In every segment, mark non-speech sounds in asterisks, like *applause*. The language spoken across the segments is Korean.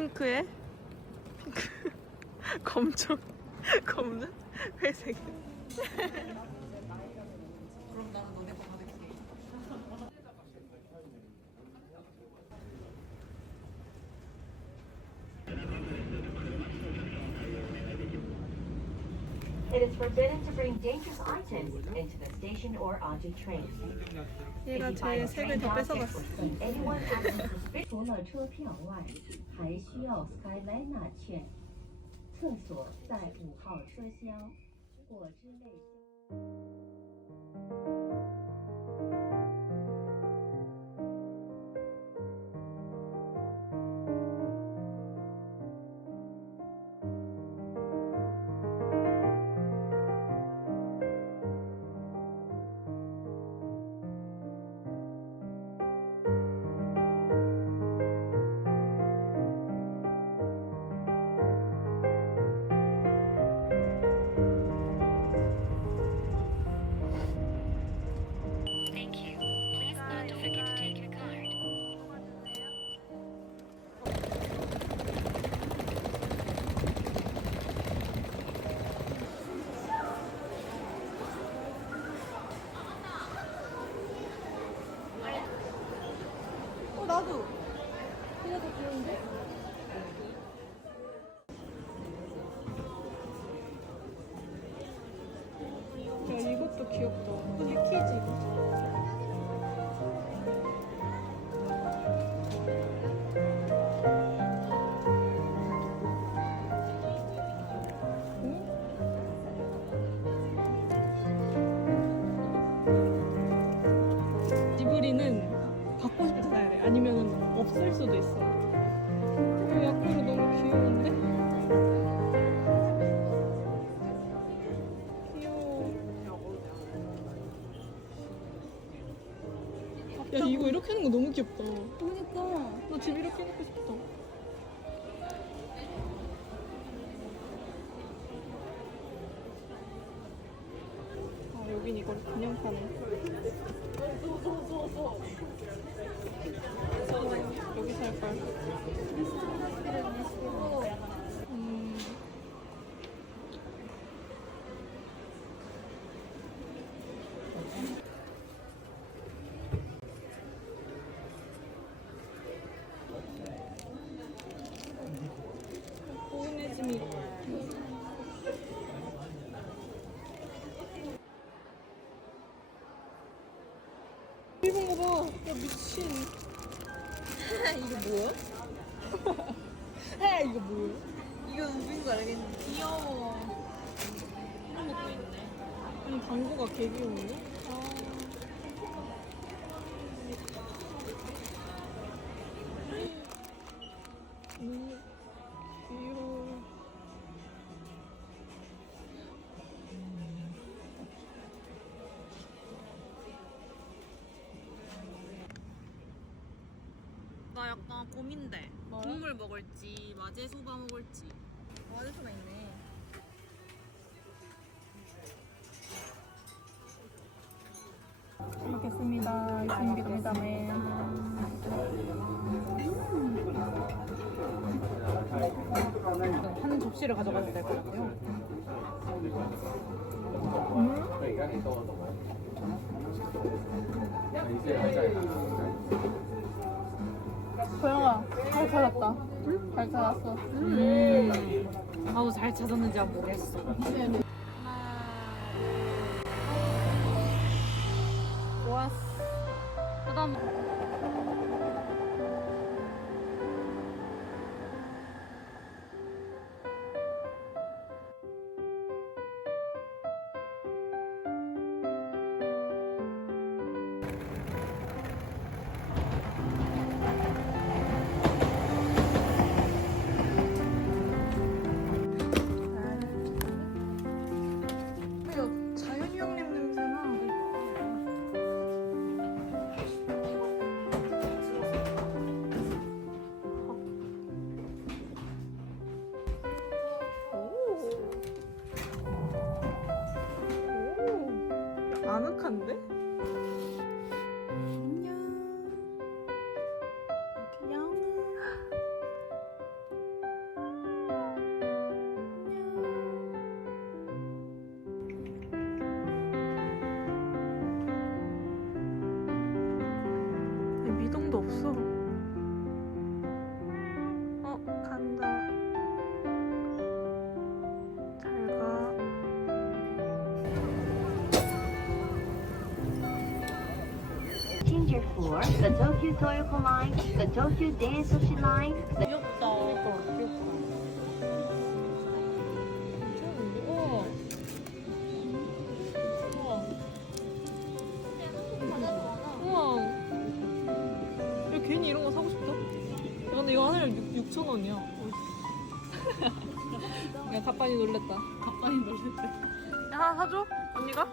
핑크에 핑크. *laughs* 검정 검정 회색 그럼 나는 It is forbidden to bring dangerous items into the station or onto trains. 얘가 If you 제 find a 색을 strange 다 object 뺏어갔어 or see anyone acting suspicious, 除了车票外，还需要 Skyliner 券。厕所在五号车厢或之内。 하는 거 너무 귀엽다. 그러니까 나 집 이렇게 해놓고 싶다. 아 여긴 이걸 그냥 파네. 여기 살걸. 음. 오네즈미. 일본 거 봐. 야 미친. *laughs* 이거 뭐야? 에 이거 뭐야? 이거 누구인 거 알겠는데. 귀여워. 이런 것도 있네. 아니 광고가 개 귀여운데? 국물 먹을지, 마제 소바 먹을지. 마제 소바 있네. 잘 먹겠습니다. 있습니다. 네. 한 접시를 가져가도 될 것 같아요. 소 잘 찾았어. 음. 나도 잘 찾았는지 안 모르겠어. Ginger four, the Tokyo Toyoko Line, the Tokyo Dance Line, the 괜히 이런 거 사고 싶다. 야, 근데 이거 하나에 6, 6천 원이야. *laughs* 야, 가빠니 놀랬다. 가빠이 놀랬대. 야, 하나 사줘? 언니가?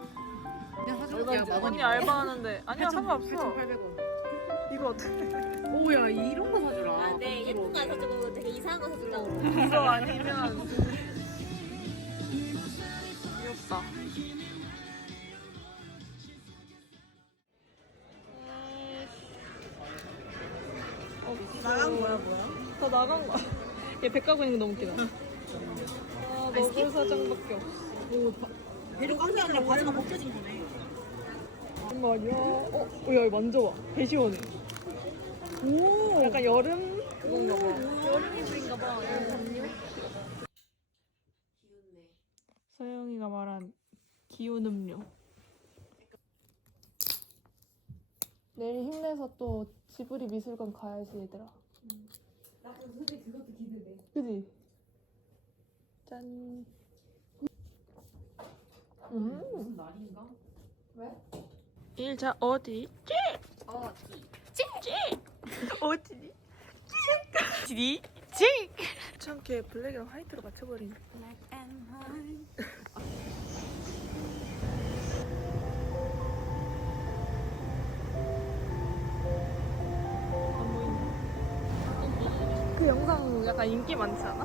내가 사줄게. 언니 알바하는데. 아니야, 상관없어. 8,800원. 이거 어떻게. 오야 이런 거 사주라. 아, 네, 예쁜 거안 사주고 되게 이상한 거 사준다고. 이거 아니면. 어, 나간 거야 뭐야? 다 나간 거야. *laughs* 얘배 까고 있는 거 너무 웃기다. 아, 먹을 사장밖에 없어. 오 바, 배를 깐게 아니라 바지가 벗겨진 거네. 말이야? 어, 어, 야, 이거 만져봐. 배 시원해. 오! 약간 여름 그건가 봐. 여름 이브인가 봐. 서영이가 말한 기온 음료. 내일 힘내서 또 지브리 미술관 가야지 얘들아. 나 솔직히 그것도 기대돼. 그지? 짠. 음. 무슨 날인가? 왜? 일자 어디 있지? 어디? 찌찌. *laughs* 어디? 찌찌. 찌. 참게 블랙이랑 화이트로 맞춰버리네. 안 영상 약간 인기 많지 않아?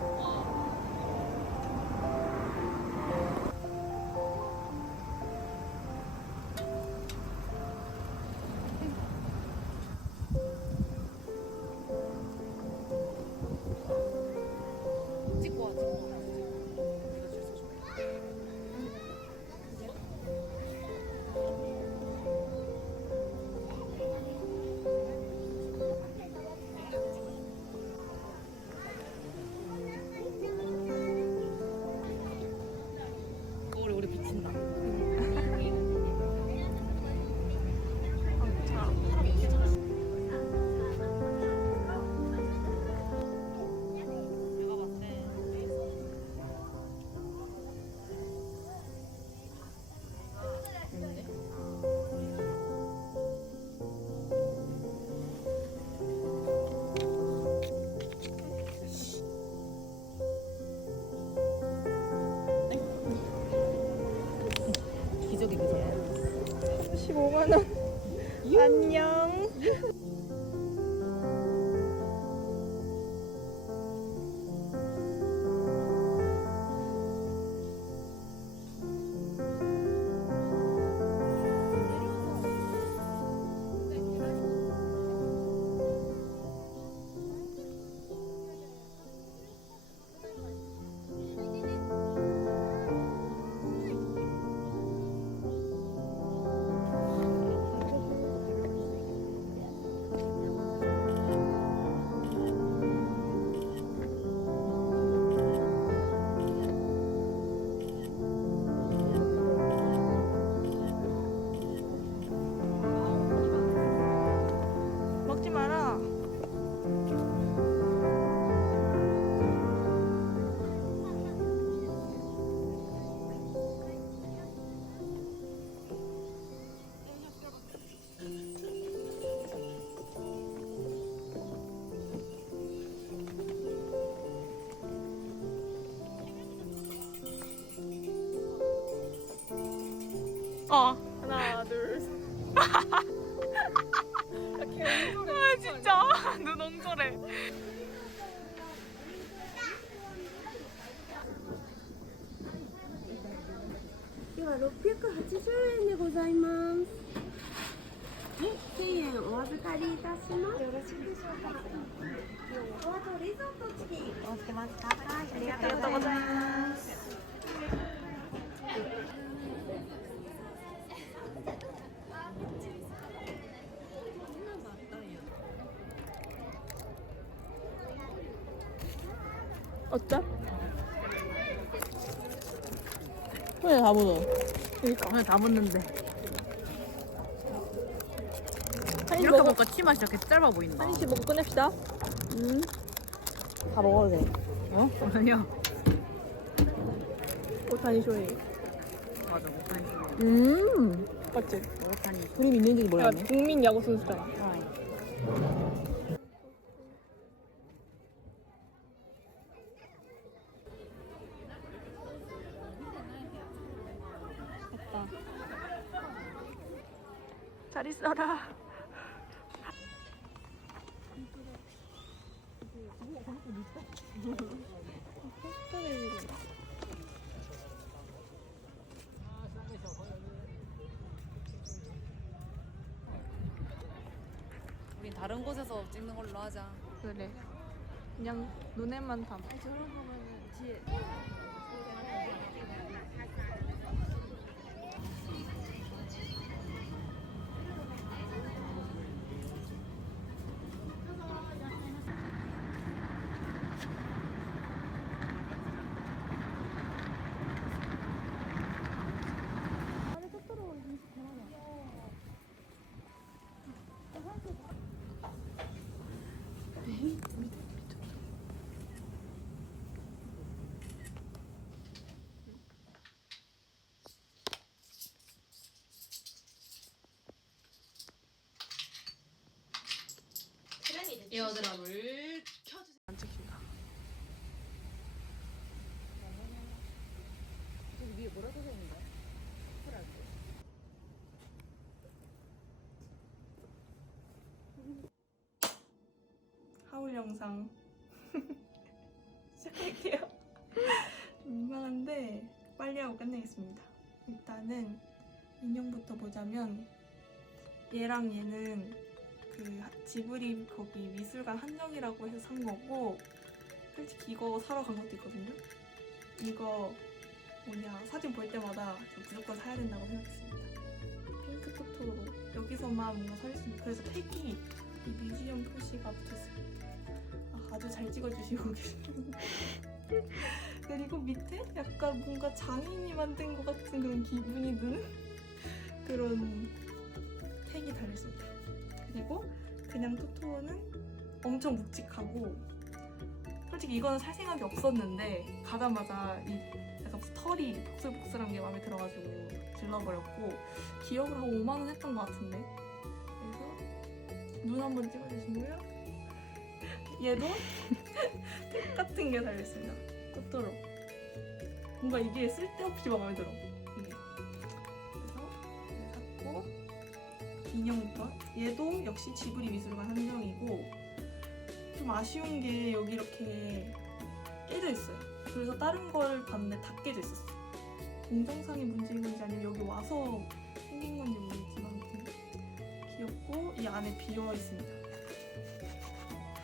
어 하나 둘 셋. 아 진짜 눈 엉절해. では680円でございます。はい、1000円お預かりいたします。よろしいでしょうか。お後リゾット付きお付けますか。はい、ありがとうございます。 어때? 손에 다 묻어. 그니까. 손에 다 묻는데. 한입 이렇게 먹어. 먹으니까 치 맛이 이렇게 짧아 보인다. 한입씩 먹고 끝냅시다. 음. 다 먹어도 돼. 어? 아니야. 오타니 쇼이. 맞아, 못하니. 음. 맞지? 못하니. 그림 있는지 몰랐네. 국민 야구 선수잖아. 잘 있어라. 우린 다른 곳에서 찍는 걸로 하자. 그래. 그냥 눈에만 담아. 에어드랍을 켜주세요. 안 찍힌다. 위에 뭐라 써져 있는 거야? 하울 영상 *laughs* 시작할게요. 좀 *laughs* 민망한데 빨리 하고 끝내겠습니다. 일단은 인형부터 보자면 얘랑 얘는 그 지브리 거기 미술관 한정이라고 해서 산 거고 솔직히 이거 사러 간 것도 있거든요. 이거 뭐냐 사진 볼 때마다 저 무조건 사야 된다고 생각했습니다. 핑크 토토로 여기서만 뭔가 살 수 있는 그래서 택이 이 뮤지엄 표시가 붙었어요. 아, 아주 잘 찍어주시고 계십니다. *laughs* 그리고 밑에 약간 뭔가 장인이 만든 것 같은 그런 기분이 드는 그런 택이 달려있습니다. 그리고 그냥 토토로는 엄청 묵직하고 솔직히 이거는 살 생각이 없었는데 가자마자 이 약간 털이 복슬복슬한 게 마음에 들어가지고 질러버렸고 기억을 하고 5만 원 했던 것 같은데 그래서 눈 한번 찍어주시고요. 얘도 *laughs* 탭 같은 게 달려있습니다. 토토로. 뭔가 이게 쓸데없이 마음에 들어. 인형부터. 얘도 역시 지브리 미술관 한정이고 좀 아쉬운 게 여기 이렇게 깨져 있어요. 그래서 다른 걸 봤는데 다 깨져 있었어. 공정상의 문제인 건지 아니면 여기 와서 생긴 건지 모르겠지만 귀엽고 이 안에 비어 있습니다.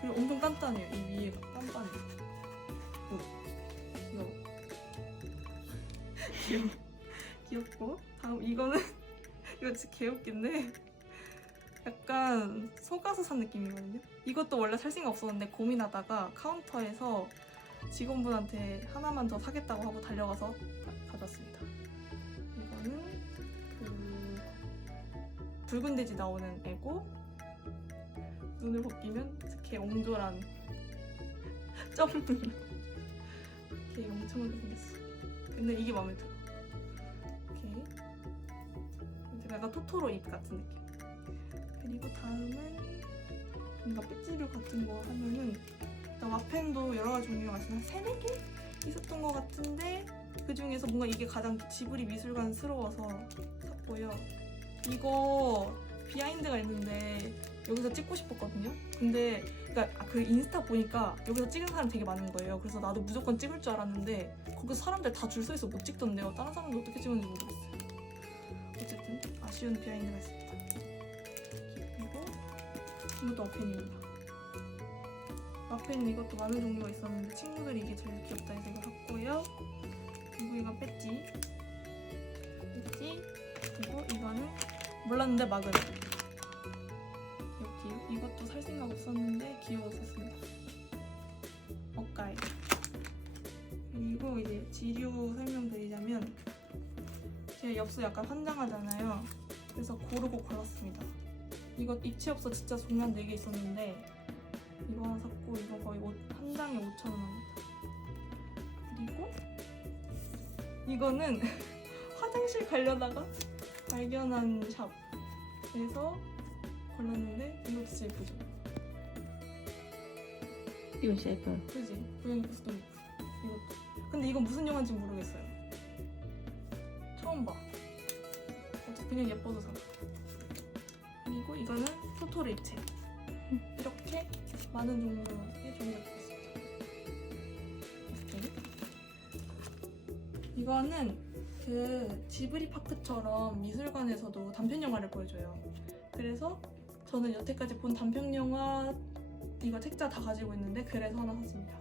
그리고 엄청 단단해요. 이 위에가 단단해. 어, 귀여워. 귀여워. 귀엽고 다음 이거는 *laughs* 이거 진짜 개웃긴데 약간 속아서 산 느낌이거든요. 이것도 원래 살 생각 없었는데 고민하다가 카운터에서 직원분한테 하나만 더 사겠다고 하고 달려가서 가- 가져왔습니다. 이거는 그 붉은 돼지 나오는 애고 눈을 벗기면 이렇게 옹졸한 *laughs* 점눈 이렇게 엄청나게 생겼어. 근데 이게 마음에 들어. 이렇게 좀 약간 토토로 입 같은 느낌. 그리고 다음은 뭔가 배지류 같은 거 하면은 와펜도 여러 가지 종류가 있으면 세네 개 있었던 것 같은데 그 중에서 뭔가 이게 가장 지브리 미술관스러워서 샀고요. 이거 비하인드가 있는데 여기서 찍고 싶었거든요. 근데 그러니까 그 인스타 보니까 여기서 찍은 사람 되게 많은 거예요. 그래서 나도 무조건 찍을 줄 알았는데 거기서 사람들 다 줄 서 있어 못 찍던데요. 다른 사람들 어떻게 찍었는지 모르겠어요. 어쨌든 아쉬운 비하인드가 있습니다. 그리고 이것도 어펜입니다. 마펜 이것도 많은 종류가 있었는데 친구들이 이게 제일 귀엽다 해서 이거 샀고요. 그리고 이거 배지. 배지. 그리고 이거는 몰랐는데 마그넷. 귀엽지? 이것도 살 생각 없었는데 귀여워서 샀습니다. 옷가에. 이제 지류 설명드리자면 제 엽서 약간 환장하잖아요. 그래서 고르고 골랐습니다. 이거 입체엽서 진짜 종량 4개 있었는데 이거 하나 샀고 이거 거의 오- 한 장에 5,000원 합니다. 그리고 이거는 *laughs* 화장실 가려다가 발견한 샵에서 골랐는데 이것도 진짜 예쁘죠? 이거 진짜 예뻐요. 그지? 고양이 코스도 예쁘 이것도 근데 이건 무슨 영화인지 모르겠어요 처음 봐 어차피 그냥 예뻐서 사 그리고 이거는 토토로 입체 이렇게 많은 종류의 종이가 있습니다 이렇게 이거는 그 지브리 파크처럼 미술관에서도 단편 영화를 보여줘요 그래서 저는 여태까지 본 단편 영화 이거 책자 다 가지고 있는데 그래서 하나 샀습니다.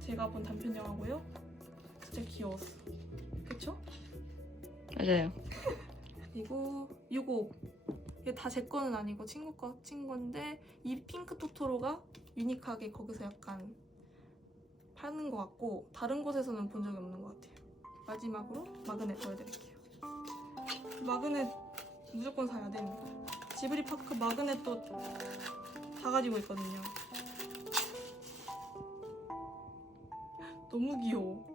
제가 본 단편 영화고요. 진짜 귀여웠어. 그쵸? 맞아요. 그리고 이거 이게 다 제 거는 아니고 친구 거 친구인데 이 핑크 토토로가 유니크하게 거기서 약간 파는 것 같고 다른 곳에서는 본 적이 없는 것 같아요. 마지막으로 마그넷 보여드릴게요. 마그넷 무조건 사야 됩니다. 지브리 파크 마그넷도 다 가지고 있거든요. 너무 귀여워.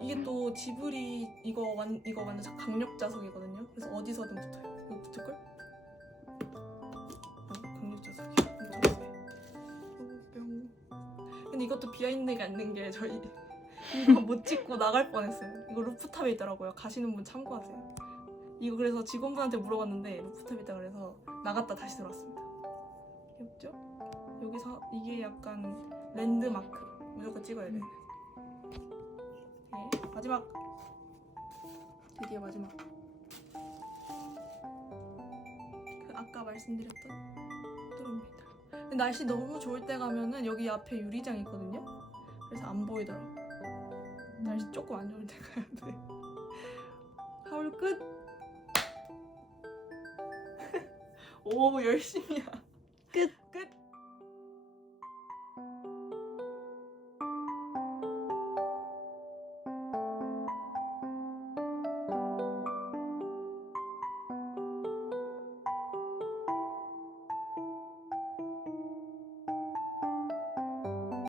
이게 또 지브리 이거 완 이거 완전 강력 자석이거든요. 그래서 어디서든 붙어요. 이거 붙을 걸? 어, 강력 자석이야. 엄청 세. 어, 뿅. 근데 이것도 비하인드가 있는 게 저희 *laughs* 이거 못 찍고 나갈 뻔했어요. 이거 루프탑에 있더라고요. 가시는 분 참고하세요. 이거 그래서 직원분한테 물어봤는데 루프탑에 있다 그래서 나갔다 다시 들어왔습니다. 귀엽죠? 여기서 이게 약간 랜드마크 무조건 찍어야 돼. 네, 마지막 드디어 마지막 그 아까 말씀드렸던 뚜루입니다. 날씨 너무 좋을 때 가면은 여기 앞에 유리장 있거든요. 그래서 안 보이더라고. 날씨 조금 안 좋을 때 가야 돼. *laughs* 하울 끝. *laughs* 오 열심히야. 끝. 끝.